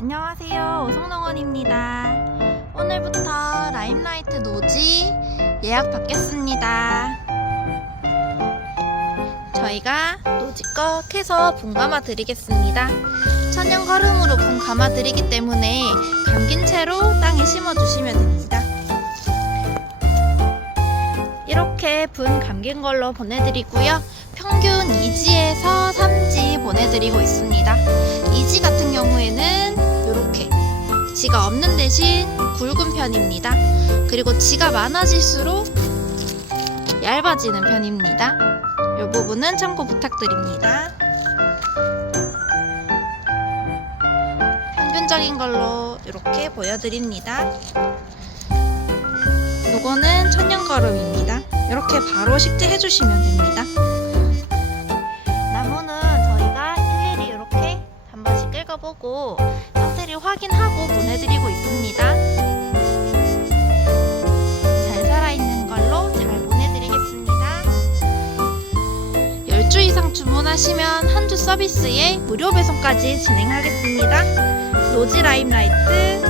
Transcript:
안녕하세요. 오성농원입니다. 오늘부터 라임라이트 노지 예약 받겠습니다. 저희가 노지껏 해서 분 감아 드리겠습니다. 천연 거름으로 분 감아 드리기 때문에 감긴 채로 땅에 심어 주시면 됩니다. 이렇게 분 감긴 걸로 보내드리고요. 평균 2지에서 3지 보내드리고 있습니다. 2지 같은 경우에는 지가 없는 대신 굵은 편입니다. 그리고 지가 많아질수록 얇아지는 편입니다. 이 부분은 참고 부탁드립니다. 평균적인 걸로 이렇게 보여드립니다. 요거는 천연가루입니다. 이렇게 바로 식재해 주시면 됩니다. 나무는 저희가 일일이 이렇게 한 번씩 긁어보고 상태를 확인하고 보내드리고 있습니다. 잘 살아있는 걸로 잘 보내드리겠습니다. 10주 이상 주문하시면 한 주 서비스에 무료 배송까지 진행하겠습니다. 노지 라임라이트